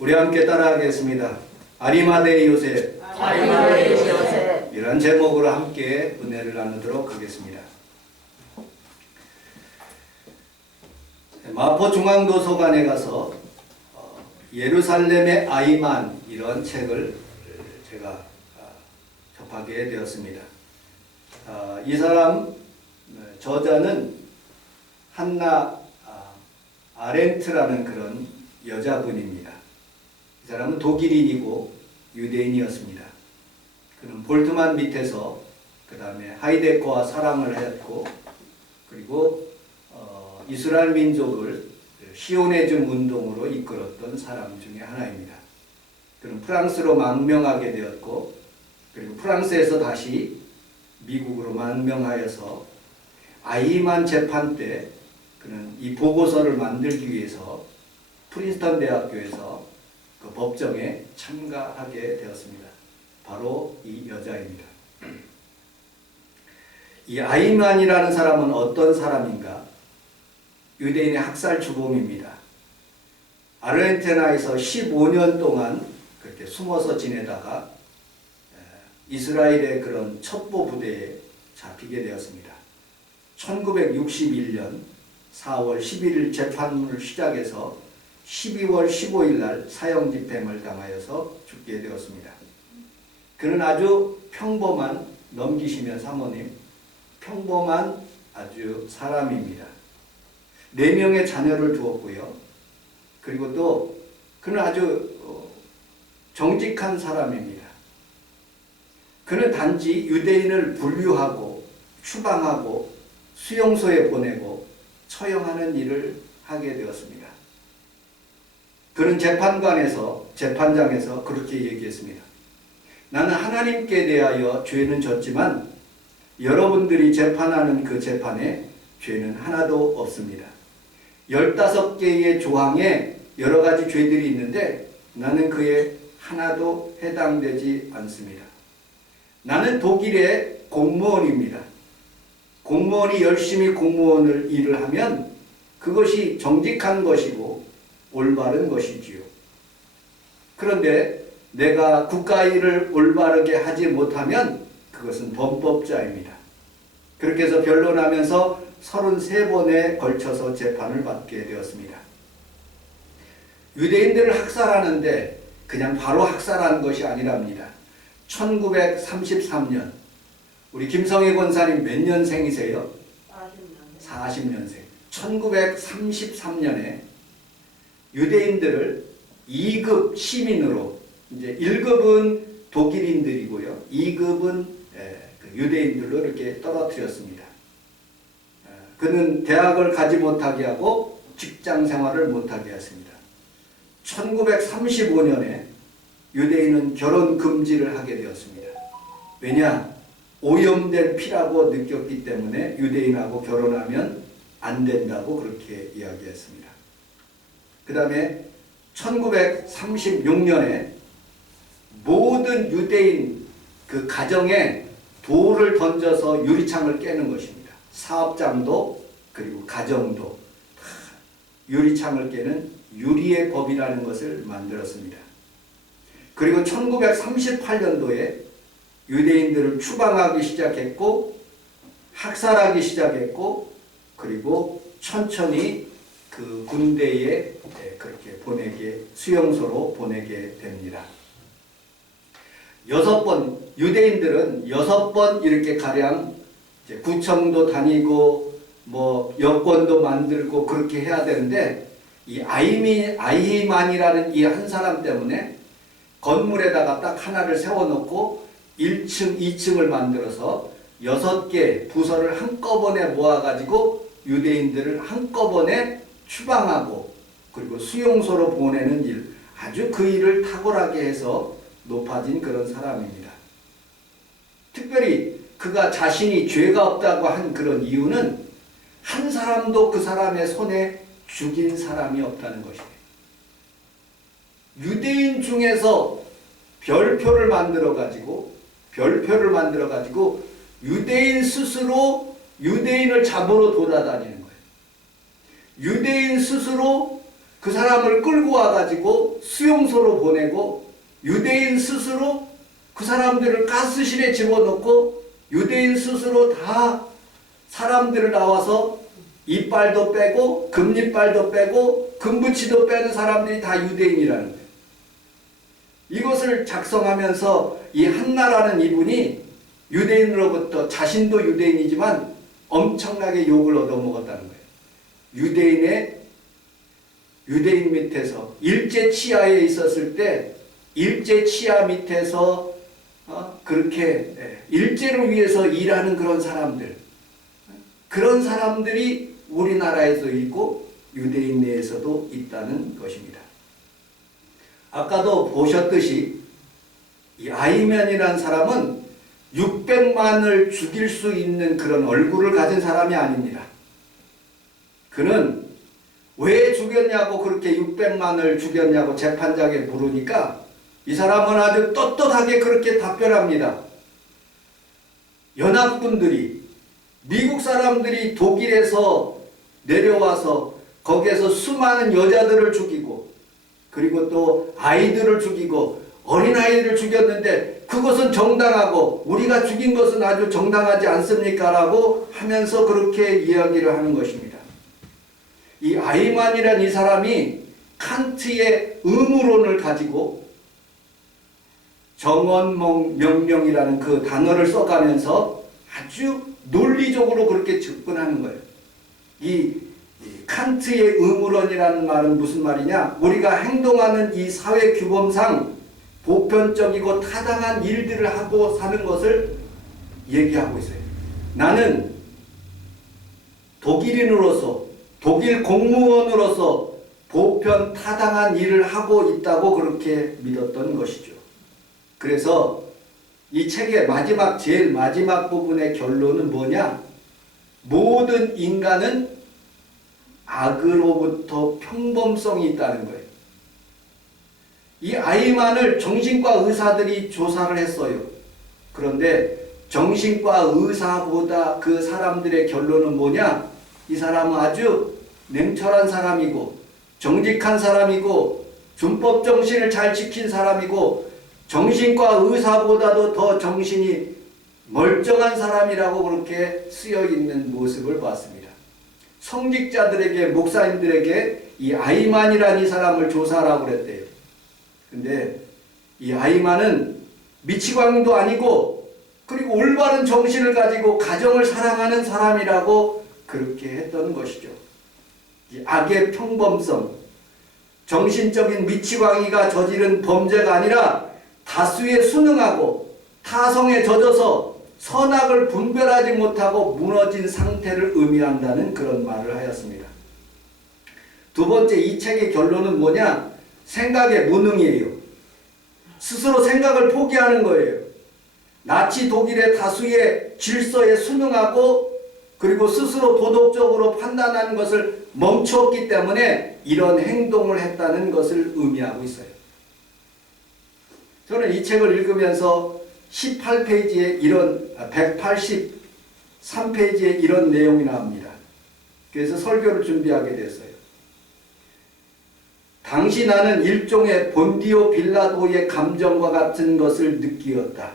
우리 함께 따라하겠습니다. 아리마대 요셉. 아리마대 요셉. 이런 제목으로 함께 은혜를 나누도록 하겠습니다. 마포 중앙도서관에 가서 예루살렘의 아이만 이런 책을 제가 접하게 되었습니다. 이 사람 저자는 한나 아렌트라는 그런 여자분입니다. 이 사람은 독일인이고 유대인이었습니다. 그는 볼트만 밑에서 그 다음에 하이데거와 사랑을 했고, 그리고 이스라엘 민족을 시오네즘 운동으로 이끌었던 사람 중에 하나입니다. 그는 프랑스로 망명하게 되었고, 그리고 프랑스에서 다시 미국으로 망명하여서 아이만 재판 때 그는 이 보고서를 만들기 위해서 프린스턴 대학교에서 그 법정에 참가하게 되었습니다. 바로 이 여자입니다. 이 아이만이라는 사람은 어떤 사람인가? 유대인의 학살 주범입니다. 아르헨티나에서 15년 동안 그렇게 숨어서 지내다가 이스라엘의 그런 첩보 부대에 잡히게 되었습니다. 1961년 4월 11일 재판을 시작해서 12월 15일 날 사형 집행을 당하여서 죽게 되었습니다. 그는 아주 평범한, 넘기시면 사모님, 평범한 아주 사람입니다. 4명의 자녀를 두었고요. 그리고 또 그는 아주 정직한 사람입니다. 그는 단지 유대인을 분류하고 추방하고 수용소에 보내고 처형하는 일을 하게 되었습니다. 그는 재판장에서 그렇게 얘기했습니다. 나는 하나님께 대하여 죄는 졌지만 여러분들이 재판하는 그 재판에 죄는 하나도 없습니다. 15개의 조항에 여러 가지 죄들이 있는데 나는 그에 하나도 해당되지 않습니다. 나는 독일의 공무원입니다. 공무원이 열심히 공무원을 일을 하면 그것이 정직한 것이고 올바른 것이지요. 그런데 내가 국가 일을 올바르게 하지 못하면 그것은 범법자입니다. 그렇게 해서 변론하면서 33번에 걸쳐서 재판을 받게 되었습니다. 유대인들을 학살하는데 그냥 바로 학살하는 것이 아니랍니다. 1933년 우리 김성애 권사님 몇 년생이세요? 40년생. 1933년에 유대인들을 2급 시민으로, 이제 1급은 독일인들이고요, 2급은 유대인들로 이렇게 떨어뜨렸습니다. 그는 대학을 가지 못하게 하고 직장 생활을 못하게 했습니다. 1935년에 유대인은 결혼 금지를 하게 되었습니다. 왜냐? 오염된 피라고 느꼈기 때문에 유대인하고 결혼하면 안 된다고 그렇게 이야기했습니다. 그 다음에 1936년에 모든 유대인 그 가정에 돌을 던져서 유리창을 깨는 것입니다. 사업장도 그리고 가정도 다 유리창을 깨는 유리의 법이라는 것을 만들었습니다. 그리고 1938년도에 유대인들을 추방하기 시작했고 학살하기 시작했고 그리고 천천히 그 군대에 그렇게 수용소로 보내게 됩니다. 6번, 유대인들은 6번 이렇게 가량 이제 구청도 다니고 뭐 여권도 만들고 그렇게 해야 되는데 이 아이만이라는 이 한 사람 때문에 건물에다가 딱 하나를 세워놓고 1층, 2층을 만들어서 6개 부서를 한꺼번에 모아가지고 유대인들을 한꺼번에 추방하고 그리고 수용소로 보내는 일, 아주 그 일을 탁월하게 해서 높아진 그런 사람입니다. 특별히 그가 자신이 죄가 없다고 한 그런 이유는 한 사람도 그 사람의 손에 죽인 사람이 없다는 것이에요. 유대인 중에서 별표를 만들어 가지고 유대인 스스로 유대인을 잡으러 돌아다니는 거예요. 유대인 스스로 그 사람을 끌고 와가지고 수용소로 보내고 유대인 스스로 그 사람들을 가스실에 집어넣고 유대인 스스로 다 사람들을 나와서 이빨도 빼고 금리빨도 빼고 금붙이도 빼는 사람들이 다 유대인이라는 거예요. 이것을 작성하면서 이 한나라는 이분이 유대인으로부터 자신도 유대인이지만 엄청나게 욕을 얻어먹었다는 거예요. 유대인 밑에서 일제 치하에 있었을 때 일제 치하 밑에서 그렇게 일제를 위해서 일하는 그런 사람들이 우리나라에도 있고 유대인 내에서도 있다는 것입니다. 아까도 보셨듯이 이 아이면이라는 사람은 600만을 죽일 수 있는 그런 얼굴을 가진 사람이 아닙니다. 그는 왜 죽였냐고 그렇게 600만을 죽였냐고 재판장에 물으니까 이 사람은 아주 떳떳하게 그렇게 답변합니다. 연합군들이 미국 사람들이 독일에서 내려와서 거기에서 수많은 여자들을 죽이고 그리고 또 아이들을 죽이고 어린아이들을 죽였는데 그것은 정당하고 우리가 죽인 것은 아주 정당하지 않습니까? 라고 하면서 그렇게 이야기를 하는 것입니다. 이 아이만이란 이 사람이 칸트의 의무론을 가지고 정언명령이라는 그 단어를 써가면서 아주 논리적으로 그렇게 접근하는 거예요. 이 칸트의 의무론이라는 말은 무슨 말이냐? 우리가 행동하는 이 사회 규범상 보편적이고 타당한 일들을 하고 사는 것을 얘기하고 있어요. 나는 독일인으로서 독일 공무원으로서 보편 타당한 일을 하고 있다고 그렇게 믿었던 것이죠. 그래서 이 책의 제일 마지막 부분의 결론은 뭐냐? 모든 인간은 악으로부터 평범성이 있다는 거예요. 이 아이만을 정신과 의사들이 조사를 했어요. 그런데 정신과 의사보다 그 사람들의 결론은 뭐냐? 이 사람은 아주 냉철한 사람이고 정직한 사람이고 준법 정신을 잘 지킨 사람이고 정신과 의사보다도 더 정신이 멀쩡한 사람이라고 그렇게 쓰여 있는 모습을 봤습니다. 성직자들에게 목사님들에게 이 아이만이라는 이 사람을 조사하라고 그랬대요. 근데 이 아이만은 미치광이도 아니고 그리고 올바른 정신을 가지고 가정을 사랑하는 사람이라고 그렇게 했던 것이죠. 이 악의 평범성, 정신적인 미치광이가 저지른 범죄가 아니라 다수에 순응하고 타성에 젖어서 선악을 분별하지 못하고 무너진 상태를 의미한다는 그런 말을 하였습니다. 두 번째, 이 책의 결론은 뭐냐? 생각의 무능이에요. 스스로 생각을 포기하는 거예요. 나치 독일의 다수의 질서에 순응하고 그리고 스스로 도덕적으로 판단하는 것을 멈추었기 때문에 이런 행동을 했다는 것을 의미하고 있어요. 저는 이 책을 읽으면서 18페이지에 183페이지에 이런 내용이 나옵니다. 그래서 설교를 준비하게 됐어요. 당시 나는 일종의 본디오 빌라도의 감정과 같은 것을 느끼었다.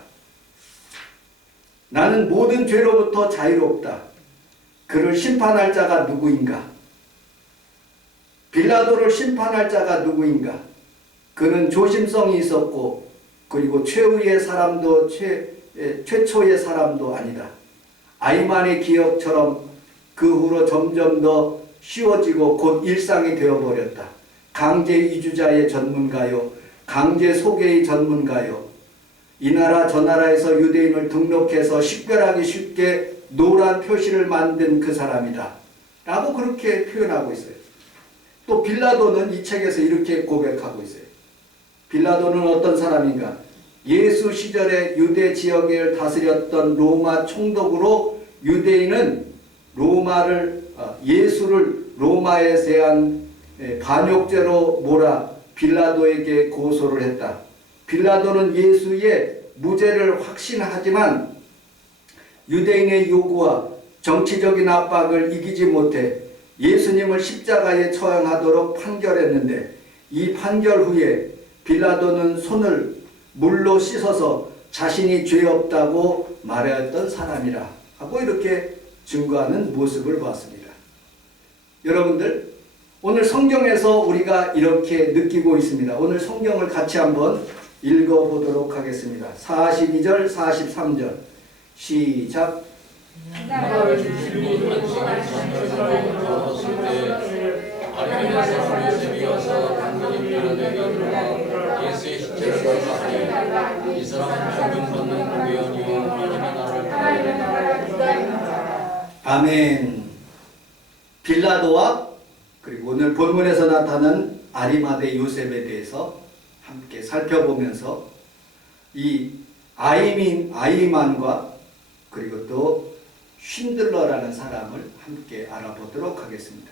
나는 모든 죄로부터 자유롭다. 그를 심판할 자가 누구인가? 빌라도를 심판할 자가 누구인가? 그는 조심성이 있었고 그리고 최후의 사람도 최초의 사람도 아니다. 아이만의 기억처럼 그 후로 점점 더 쉬워지고 곧 일상이 되어버렸다. 강제 이주자의 전문가요, 강제 소개의 전문가요, 이 나라 저 나라에서 유대인을 등록해서 식별하기 쉽게 노란 표시를 만든 그 사람이다 라고 그렇게 표현하고 있어요. 또 빌라도는 이 책에서 이렇게 고백하고 있어요. 빌라도는 어떤 사람인가? 예수 시절에 유대 지역을 다스렸던 로마 총독으로 유대인은 예수를 로마에 대한 반역죄로 몰아 빌라도에게 고소를 했다. 빌라도는 예수의 무죄를 확신하지만 유대인의 요구와 정치적인 압박을 이기지 못해 예수님을 십자가에 처형하도록 판결했는데 이 판결 후에 빌라도는 손을 물로 씻어서 자신이 죄 없다고 말하였던 사람이라 하고 이렇게 증거하는 모습을 보았습니다. 여러분들, 오늘 성경에서 우리가 이렇게 느끼고 있습니다. 오늘 성경을 같이 한번 읽어보도록 하겠습니다. 42절, 43절 시작. 나를 주시고 안식을 전하셨을 때 아리마대에서 요셉이 와서 당근이 빌라도에게 들어가 예수의 십자가를 받았으니 이 사람은 존경받는 구원이요 하나님의 나라를 구하리라. 아멘. 빌라도와 그리고 오늘 본문에서 나타난 아리마대 요셉에 대해서 함께 살펴보면서 이 아이만과 그리고 또 쉰들러라는 사람을 함께 알아보도록 하겠습니다.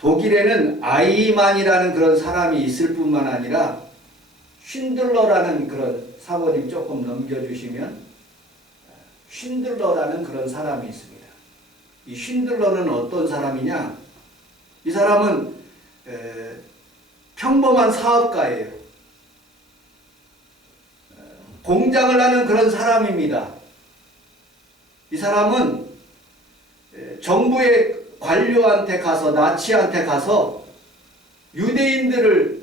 독일에는 아이만이라는 그런 사람이 있을 뿐만 아니라 쉰들러라는 그런 사모님 조금 넘겨주시면 쉰들러라는 그런 사람이 있습니다. 이 쉰들러는 어떤 사람이냐? 이 사람은 평범한 사업가예요. 공장을 하는 그런 사람입니다. 이 사람은 정부의 관료한테 가서 나치한테 가서 유대인들을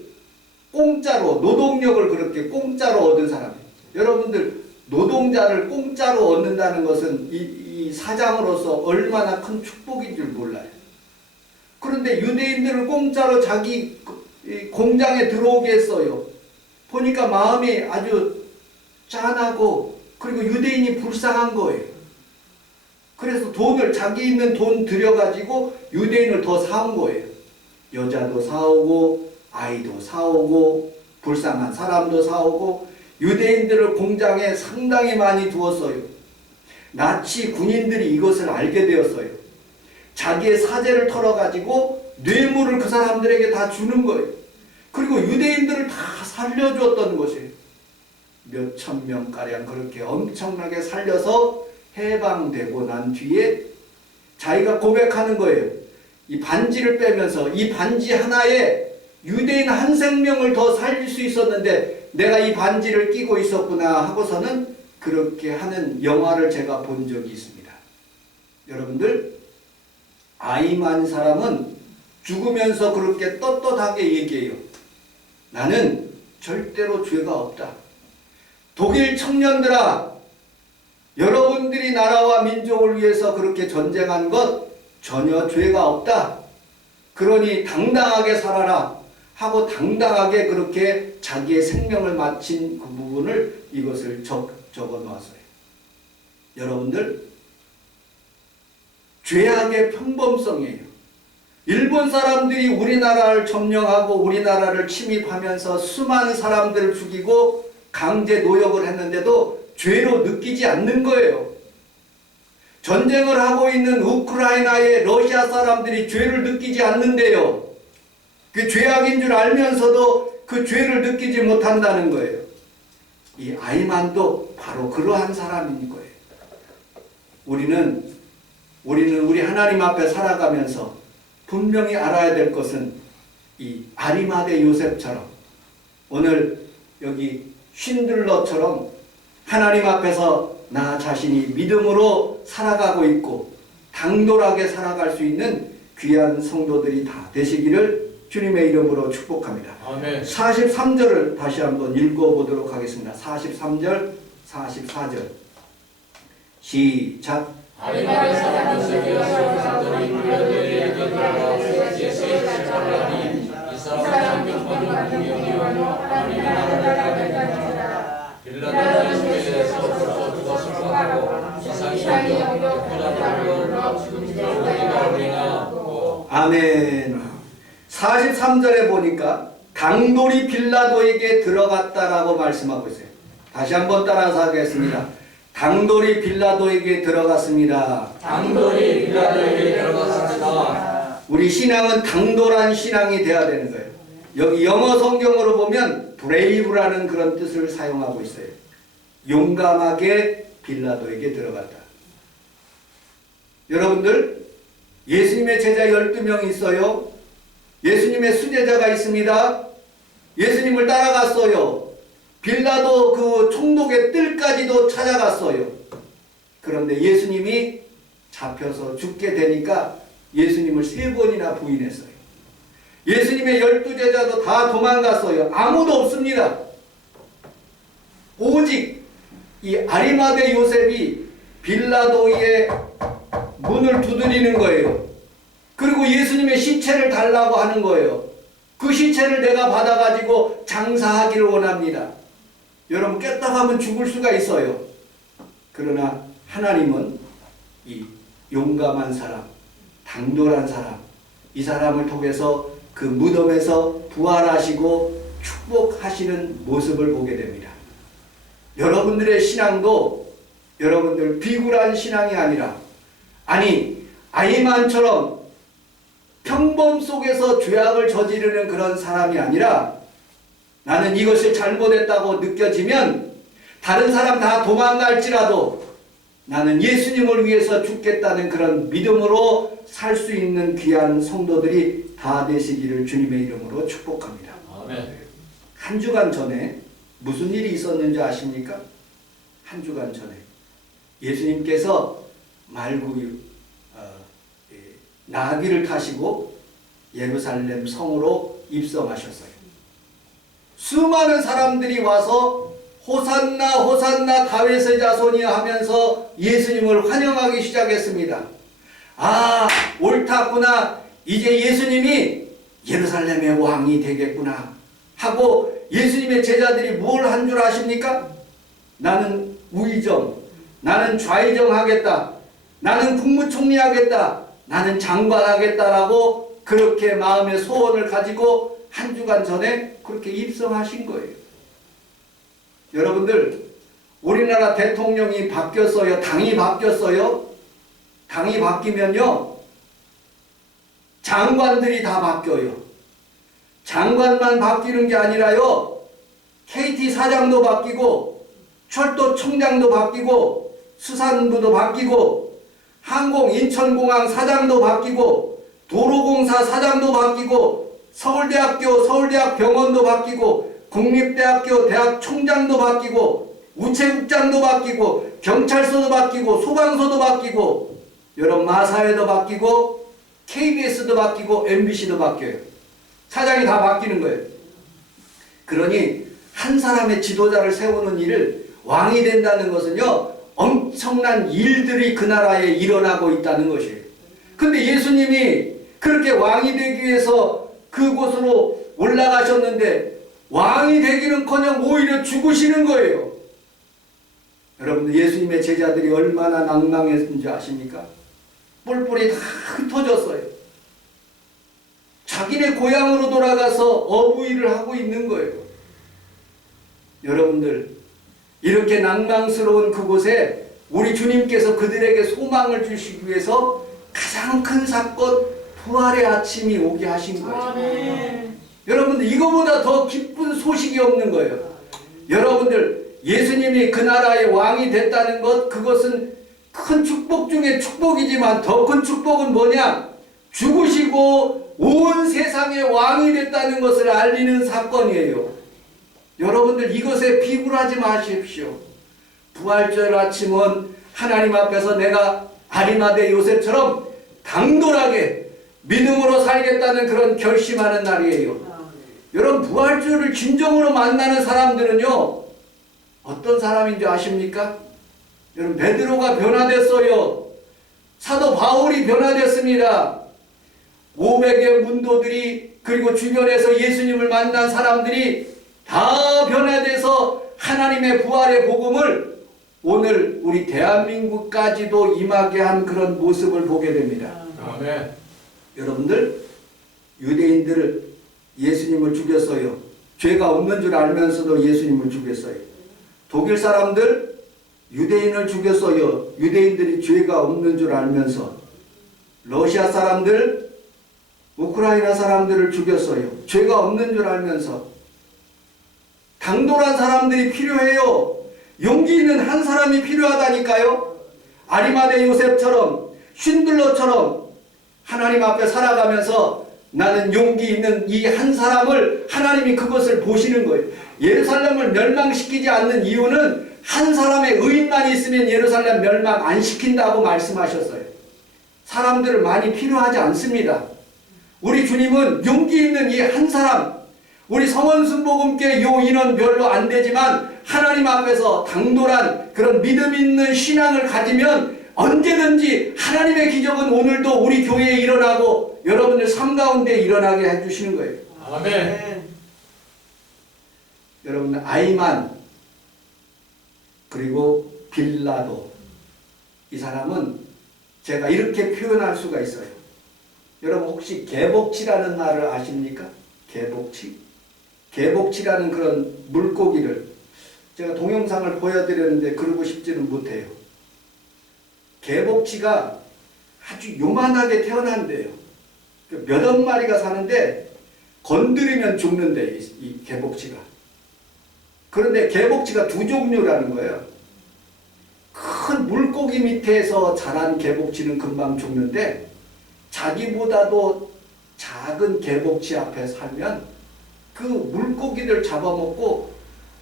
공짜로 노동력을 그렇게 공짜로 얻은 사람이에요. 여러분들 노동자를 공짜로 얻는다는 것은 이 사장으로서 얼마나 큰 축복인 줄 몰라요. 그런데 유대인들을 공짜로 자기 공장에 들어오게 했어요. 보니까 마음이 아주 짠하고 그리고 유대인이 불쌍한 거예요. 그래서 자기 있는 돈 들여가지고 유대인을 더 사온 거예요. 여자도 사오고 아이도 사오고 불쌍한 사람도 사오고 유대인들을 공장에 상당히 많이 두었어요. 나치 군인들이 이것을 알게 되었어요. 자기의 사재를 털어가지고 뇌물을 그 사람들에게 다 주는 거예요. 그리고 유대인들을 다 살려주었던 것이에요. 몇천 명가량 그렇게 엄청나게 살려서 해방되고 난 뒤에 자기가 고백하는 거예요. 이 반지를 빼면서 이 반지 하나에 유대인 한 생명을 더 살릴 수 있었는데 내가 이 반지를 끼고 있었구나 하고서는 그렇게 하는 영화를 제가 본 적이 있습니다. 여러분들, 아이만 사람은 죽으면서 그렇게 떳떳하게 얘기해요. 나는 절대로 죄가 없다. 독일 청년들아, 여러분들이 나라와 민족을 위해서 그렇게 전쟁한 것 전혀 죄가 없다. 그러니 당당하게 살아라 하고 당당하게 그렇게 자기의 생명을 마친 그 부분을 이것을 적어 놓았어요. 여러분들, 죄악의 평범성이에요. 일본 사람들이 우리나라를 점령하고 우리나라를 침입하면서 수많은 사람들을 죽이고 강제 노역을 했는데도 죄로 느끼지 않는 거예요. 전쟁을 하고 있는 우크라이나의 러시아 사람들이 죄를 느끼지 않는데요. 그 죄악인 줄 알면서도 그 죄를 느끼지 못한다는 거예요. 이 아이만도 바로 그러한 사람인 거예요. 우리는 우리 하나님 앞에 살아가면서 분명히 알아야 될 것은 이 아리마대 요셉처럼 오늘 여기 쉰들러처럼 하나님 앞에서 나 자신이 믿음으로 살아가고 있고 당돌하게 살아갈 수 있는 귀한 성도들이 다 되시기를 주님의 이름으로 축복합니다. 아멘. 43절을 다시 한번 읽어보도록 하겠습니다. 43절, 44절 시작. 아리마대 사람 요셉이 와서 그들이 빌라도에게 들어가 예수의 십자가를 하니 이 사람은 존경받는 구원이요 하나님의 나라를 구하리라. 빌라도는 예수에서 벌써 죽었을 것하고 이상이 여겨 빌라도를 죽음으로 우리가 우리나. 아멘. 43절에 보니까 당돌이 빌라도에게 들어갔다라고 말씀하고 있어요. 다시 한번 따라서 하겠습니다. 당돌이 빌라도에게 들어갔습니다. 당돌이 빌라도에게 들어갔습니다. 우리 신앙은 당돌한 신앙이 돼야 되는 거예요. 여기 영어 성경으로 보면 brave라는 그런 뜻을 사용하고 있어요. 용감하게 빌라도에게 들어갔다. 여러분들, 예수님의 제자 12명이 있어요. 예수님의 수제자가 있습니다. 예수님을 따라갔어요. 빌라도 그 총독의 뜰까지도 찾아갔어요. 그런데 예수님이 잡혀서 죽게 되니까 예수님을 3번이나 부인했어요. 예수님의 12제자도 다 도망갔어요. 아무도 없습니다. 오직 이 아리마대 요셉이 빌라도의 문을 두드리는 거예요. 그리고 예수님의 시체를 달라고 하는 거예요. 그 시체를 내가 받아가지고 장사하기를 원합니다. 여러분, 깼다가면 죽을 수가 있어요. 그러나 하나님은 이 용감한 사람, 당돌한 사람, 이 사람을 통해서 그 무덤에서 부활하시고 축복하시는 모습을 보게 됩니다. 여러분들의 신앙도 여러분들 비굴한 신앙이 아니라, 아니 아이만처럼 평범 속에서 죄악을 저지르는 그런 사람이 아니라, 나는 이것을 잘못했다고 느껴지면 다른 사람 다 도망갈지라도 나는 예수님을 위해서 죽겠다는 그런 믿음으로 살 수 있는 귀한 성도들이 다 되시기를 주님의 이름으로 축복합니다. 아멘. 한 주간 전에 무슨 일이 있었는지 아십니까? 한 주간 전에 예수님께서 나귀를 타시고 예루살렘 성으로 입성하셨어요. 수많은 사람들이 와서 호산나 호산나 다윗의 자손이 하면서 예수님을 환영하기 시작했습니다. 아, 옳다구나. 이제 예수님이 예루살렘의 왕이 되겠구나 하고 예수님의 제자들이 뭘 한 줄 아십니까? 나는 우의정, 나는 좌의정 하겠다, 나는 국무총리 하겠다, 나는 장관 하겠다라고 그렇게 마음의 소원을 가지고 한 주간 전에 그렇게 입성하신 거예요. 여러분들, 우리나라 대통령이 바뀌었어요. 당이 바뀌었어요. 당이 바뀌면요, 장관들이 다 바뀌어요. 장관만 바뀌는 게 아니라요, KT 사장도 바뀌고 철도청장도 바뀌고 수산부도 바뀌고 항공 인천공항 사장도 바뀌고 도로공사 사장도 바뀌고 서울대학교 서울대학병원도 바뀌고 국립대학교 대학총장도 바뀌고 우체국장도 바뀌고 경찰서도 바뀌고 소방서도 바뀌고 여러 마사회도 바뀌고 KBS도 바뀌고 MBC도 바뀌어요. 사장이 다 바뀌는 거예요. 그러니 한 사람의 지도자를 세우는 일을, 왕이 된다는 것은요, 엄청난 일들이 그 나라에 일어나고 있다는 것이에요. 근데 예수님이 그렇게 왕이 되기 위해서 그곳으로 올라가셨는데 왕이 되기는커녕 오히려 죽으시는 거예요. 여러분들, 예수님의 제자들이 얼마나 낭망했는지 아십니까? 뿔뿔이 다 흩어졌어요. 자기네 고향으로 돌아가서 어부일을 하고 있는 거예요. 여러분들, 이렇게 낭망스러운 그곳에 우리 주님께서 그들에게 소망을 주시기 위해서 가장 큰 사건, 부활의 아침이 오게 하신 거죠. 여러분들, 이거보다 더 기쁜 소식이 없는 거예요. 여러분들, 예수님이 그 나라의 왕이 됐다는 것, 그것은 큰 축복 중에 축복이지만 더 큰 축복은 뭐냐? 죽으시고 온 세상의 왕이 됐다는 것을 알리는 사건이에요. 여러분들, 이것에 비굴하지 마십시오. 부활절 아침은 하나님 앞에서 내가 아리마대 요셉처럼 당돌하게 믿음으로 살겠다는 그런 결심하는 날이에요. 여러분, 부활절을 진정으로 만나는 사람들은요, 어떤 사람인지 아십니까? 여러분, 베드로가 변화됐어요. 사도 바울이 변화됐습니다. 500의 문도들이, 그리고 주변에서 예수님을 만난 사람들이 다 변화돼서 하나님의 부활의 복음을 오늘 우리 대한민국까지도 임하게 한 그런 모습을 보게 됩니다. 아멘. 여러분들, 유대인들을 예수님을 죽였어요. 죄가 없는 줄 알면서도 예수님을 죽였어요. 독일 사람들 유대인을 죽였어요. 유대인들이 죄가 없는 줄 알면서. 러시아 사람들, 우크라이나 사람들을 죽였어요. 죄가 없는 줄 알면서. 당돌한 사람들이 필요해요. 용기 있는 한 사람이 필요하다니까요. 아리마대 요셉처럼, 쉰들러처럼 하나님 앞에 살아가면서 나는 용기 있는 이 한 사람을 하나님이 그것을 보시는 거예요. 예루살렘을 멸망시키지 않는 이유는 한 사람의 의인만 있으면 예루살렘 멸망 안 시킨다고 말씀하셨어요. 사람들을 많이 필요하지 않습니다. 우리 주님은 용기 있는 이 한 사람, 우리 성원순복음교회 요 인원 별로 안 되지만 하나님 앞에서 당돌한 그런 믿음 있는 신앙을 가지면 언제든지 하나님의 기적은 오늘도 우리 교회에 일어나고 여러분들 삶 가운데 일어나게 해주시는 거예요. 아멘. 여러분 아이만 그리고 빌라도 이 사람은 제가 이렇게 표현할 수가 있어요. 여러분 혹시 개복치라는 말을 아십니까? 개복치? 개복치라는 그런 물고기를 제가 동영상을 보여드렸는데 그러고 싶지는 못해요. 개복치가 아주 요만하게 태어난대요. 몇억 마리가 사는데 건드리면 죽는데 이 개복치가. 그런데 개복치가 두 종류라는 거예요. 큰 물고기 밑에서 자란 개복치는 금방 죽는데 자기보다도 작은 개복치 앞에 살면 그 물고기들 잡아먹고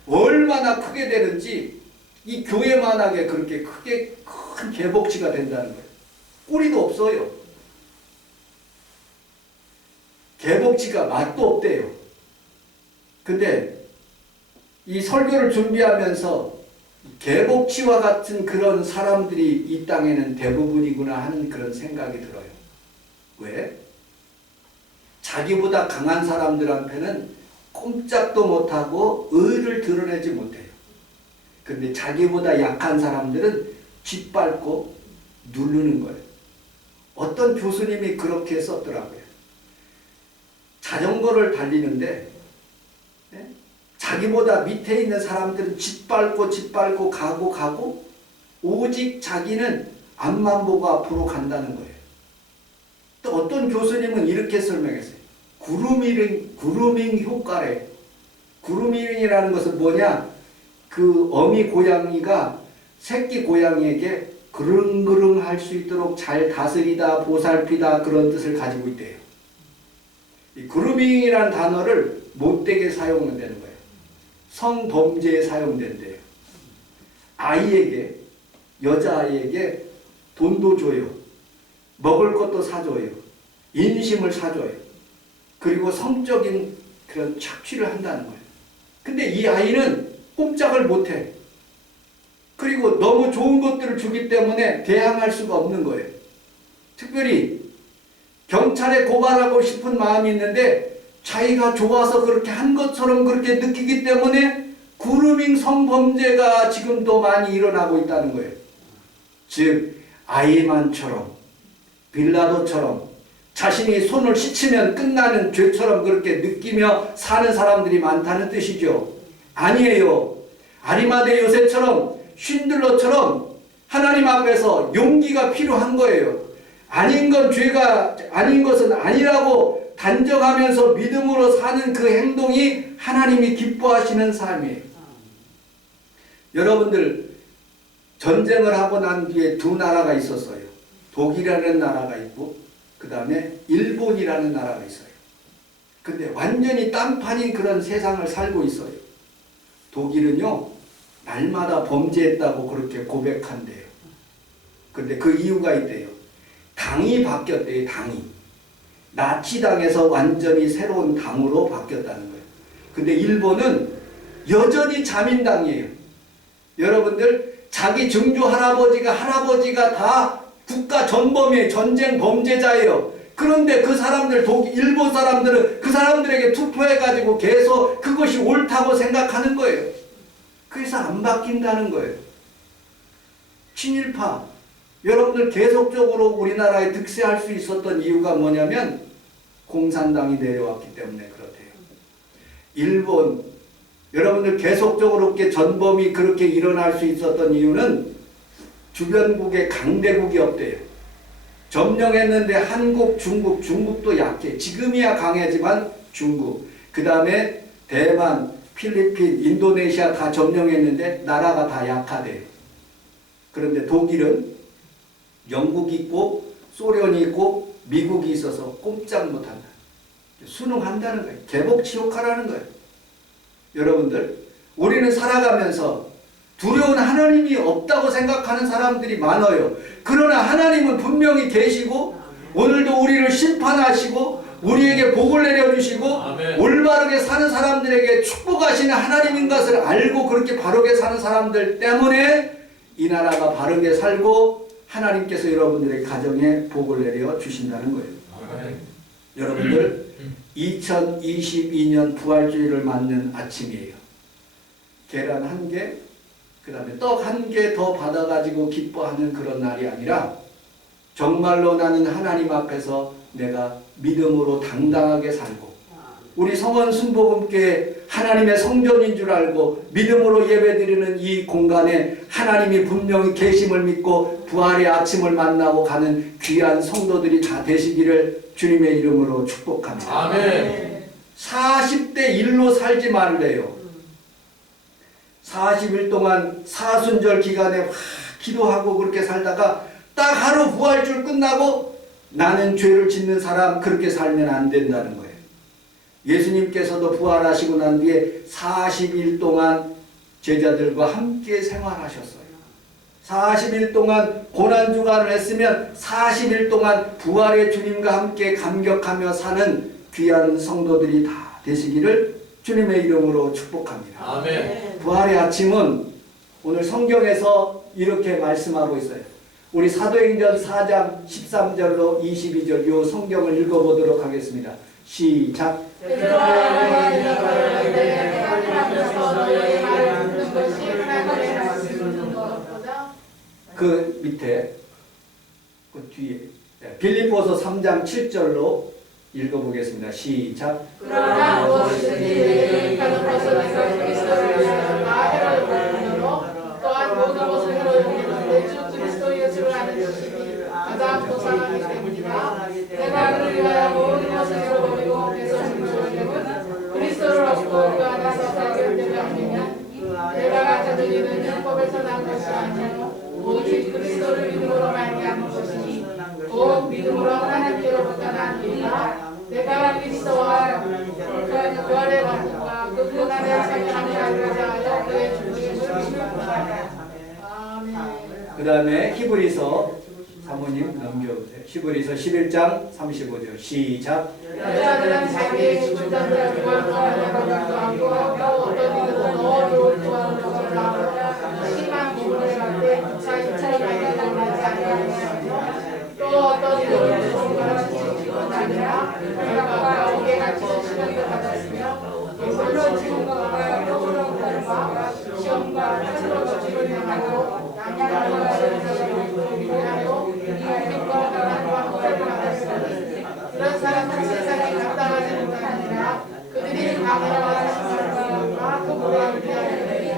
얼마나 크게 되는지 이 교회만하게 그렇게 크게 큰 개복치가 된다는 거예요. 꼬리도 없어요. 개복치가 맛도 없대요. 근데 이 설교를 준비하면서 개복치와 같은 그런 사람들이 이 땅에는 대부분이구나 하는 그런 생각이 들어요. 왜? 자기보다 강한 사람들한테는 꼼짝도 못하고 의를 드러내지 못해요. 근데 자기보다 약한 사람들은 짓밟고 누르는 거예요. 어떤 교수님이 그렇게 썼더라고요. 자전거를 달리는데 자기보다 밑에 있는 사람들은 짓밟고 가고 오직 자기는 앞만 보고 앞으로 간다는 거예요. 또 어떤 교수님은 이렇게 설명했어요. 그루밍 효과래. 그루밍이라는 것은 뭐냐? 그 어미 고양이가 새끼 고양이에게 그릉그릉 할 수 있도록 잘 다스리다 보살피다 그런 뜻을 가지고 있대요. 이 그루밍이라는 단어를 못되게 사용된다는 거예요. 성범죄에 사용된대요. 아이에게, 여자아이에게 돈도 줘요. 먹을 것도 사줘요. 인심을 사줘요. 그리고 성적인 그런 착취를 한다는 거예요. 근데 이 아이는 꼼짝을 못해. 그리고 너무 좋은 것들을 주기 때문에 대항할 수가 없는 거예요. 특별히 경찰에 고발하고 싶은 마음이 있는데 자기가 좋아서 그렇게 한 것처럼 그렇게 느끼기 때문에 그루밍 성범죄가 지금도 많이 일어나고 있다는 거예요. 즉 아이만처럼 빌라도처럼 자신이 손을 씻으면 끝나는 죄처럼 그렇게 느끼며 사는 사람들이 많다는 뜻이죠. 아니에요. 아리마대 요셉처럼 쉰들러처럼 하나님 앞에서 용기가 필요한 거예요. 아닌 건 죄가 아닌 것은 아니라고 단정하면서 믿음으로 사는 그 행동이 하나님이 기뻐하시는 삶이에요. 여러분들 전쟁을 하고 난 뒤에 두 나라가 있었어요. 독일이라는 나라가 있고 그 다음에 일본이라는 나라가 있어요. 근데 완전히 딴판인 그런 세상을 살고 있어요. 독일은요 날마다 범죄했다고 그렇게 고백한대요. 근데 그 이유가 있대요. 당이 바뀌었대요. 당이. 나치당에서 완전히 새로운 당으로 바뀌었다는 거예요. 근데 일본은 여전히 자민당이에요. 여러분들 자기 증조 할아버지가 다 국가 전범이에요. 전쟁 범죄자예요. 그런데 그 사람들 일본 사람들은 그 사람들에게 투표해가지고 계속 그것이 옳다고 생각하는 거예요. 그래서 안 바뀐다는 거예요. 친일파 여러분들 계속적으로 우리나라에 득세할 수 있었던 이유가 뭐냐면 공산당이 내려왔기 때문에 그렇대요. 일본 여러분들 계속적으로 그렇게 전범이 그렇게 일어날 수 있었던 이유는 주변국에 강대국이 없대요. 점령했는데 한국, 중국도 약해. 지금이야 강하지만 중국, 그 다음에 대만, 필리핀, 인도네시아 다 점령했는데 나라가 다 약하대요. 그런데 독일은 영국이 있고 소련이 있고 미국이 있어서 꼼짝 못한다. 순응한다는 거예요. 개복치욕하라는 거예요. 여러분들, 우리는 살아가면서 두려운 하나님이 없다고 생각하는 사람들이 많아요. 그러나 하나님은 분명히 계시고 오늘도 우리를 심판하시고 우리에게 복을 내려주시고 아멘. 올바르게 사는 사람들에게 축복하시는 하나님인 것을 알고 그렇게 바르게 사는 사람들 때문에 이 나라가 바르게 살고 하나님께서 여러분들의 가정에 복을 내려 주신다는 거예요. 아멘. 여러분들, 2022년 부활주의를 맞는 아침이에요. 계란 한 개, 그 다음에 떡 한 개 더 받아가지고 기뻐하는 그런 날이 아니라 정말로 나는 하나님 앞에서 내가 믿음으로 당당하게 살고 우리 성원 순복음교회 하나님의 성전인 줄 알고 믿음으로 예배드리는 이 공간에 하나님이 분명히 계심을 믿고 부활의 아침을 만나고 가는 귀한 성도들이 다 되시기를 주님의 이름으로 축복합니다. 아멘. 40대 1로 살지 말래요. 40일 동안 사순절 기간에 기도하고 그렇게 살다가 딱 하루 부활절 끝나고 나는 죄를 짓는 사람 그렇게 살면 안 된다는 거예요. 예수님께서도 부활하시고 난 뒤에 40일 동안 제자들과 함께 생활하셨어요. 40일 동안 고난주간을 했으면 40일 동안 부활의 주님과 함께 감격하며 사는 귀한 성도들이 다 되시기를 주님의 이름으로 축복합니다. 아멘. 부활의 아침은 오늘 성경에서 이렇게 말씀하고 있어요. 우리 사도행전 4장 13절로 22절 이 성경을 읽어보도록 하겠습니다. 시작. 그 밑에 그 뒤에 빌립보서 3장 7절로 읽어보겠습니다. 시작. 그러나 무엇이든지 가는 것은 그리스도를 위하여 나아가는 것으로 또한 모든 것을 이루는 주 그리스도 예수를 아는 것이 가장 도상하기 때문이다. 내가 그를 위하여 모든 것을 잃어버리고 배선을 주려면 그리스도를 얻고 그 안에서 살게 되려 하면 내가 가진 이는 율법에서 난 것이 아니요 오직 그리스도를 믿음으로 말미암은 것이니 곧 믿음으로 하나님께로부터 난 이라. 내가 그리스도와 부활의 가슴과 그 고난의 참여함을 알고자 하여 그의 죽으심을 믿는다. 아멘. 그 다음에 히브리서 사모님 넘겨보세요. 히브리서 11장 35절 시작. 여자들은 자기의 죽은 자들을 구원하려고 하고 어떤 이들은 너를 구원하려고 하고 심한 기분을 갖되 자기처럼 만나지 아니하며 또 어떤 이들은 구원하는 지식은 아니라 그가 어깨가 찢은 시련을 받았으며 물론 지금과 영원한 고통과 시험과 스스로 지을 향하고 양양과 시험을 위하여 이 힘과 가난과 호흡을 받았으니 이런 사람은 세상에 감당하지 못하니라. 그들이 강하와 심판과 그 모양을 피하리라.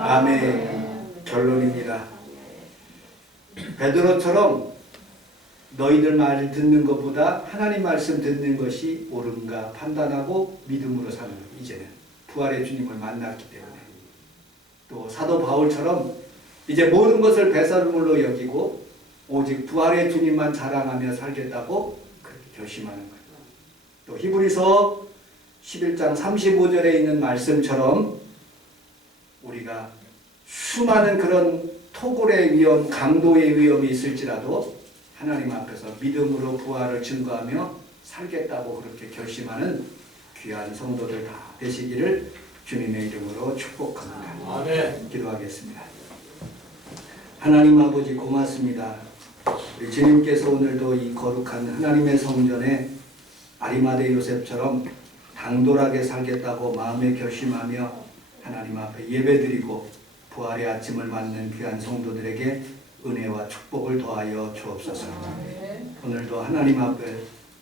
아멘. 결론입니다. 베드로처럼 너희들 말을 듣는 것보다 하나님 말씀 듣는 것이 옳은가 판단하고 믿음으로 사는 것. 이제는 부활의 주님을 만났기 때문에. 또 사도 바울처럼 이제 모든 것을 배설물로 여기고 오직 부활의 주님만 자랑하며 살겠다고 그렇게 결심하는 거예요. 또 히브리서 11장 35절에 있는 말씀처럼 우리가 수많은 그런 토굴의 위험, 강도의 위험이 있을지라도 하나님 앞에서 믿음으로 부활을 증거하며 살겠다고 그렇게 결심하는 귀한 성도들 다 되시기를 주님의 이름으로 축복합니다. 아멘. 기도하겠습니다. 하나님 아버지 고맙습니다. 우리 주님께서 오늘도 이 거룩한 하나님의 성전에 아리마대 요셉처럼 당돌하게 살겠다고 마음에 결심하며 하나님 앞에 예배드리고 부활의 아침을 맞는 귀한 성도들에게 은혜와 축복을 더하여 주옵소서. 오늘도 하나님 앞에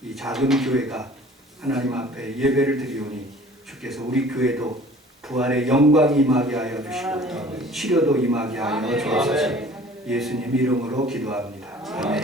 이 작은 교회가 하나님 앞에 예배를 드리오니 주께서 우리 교회도 부활의 영광이 임하게 하여 주시고 치료도 임하게 하여 주옵소서. 예수님 이름으로 기도합니다. 아멘.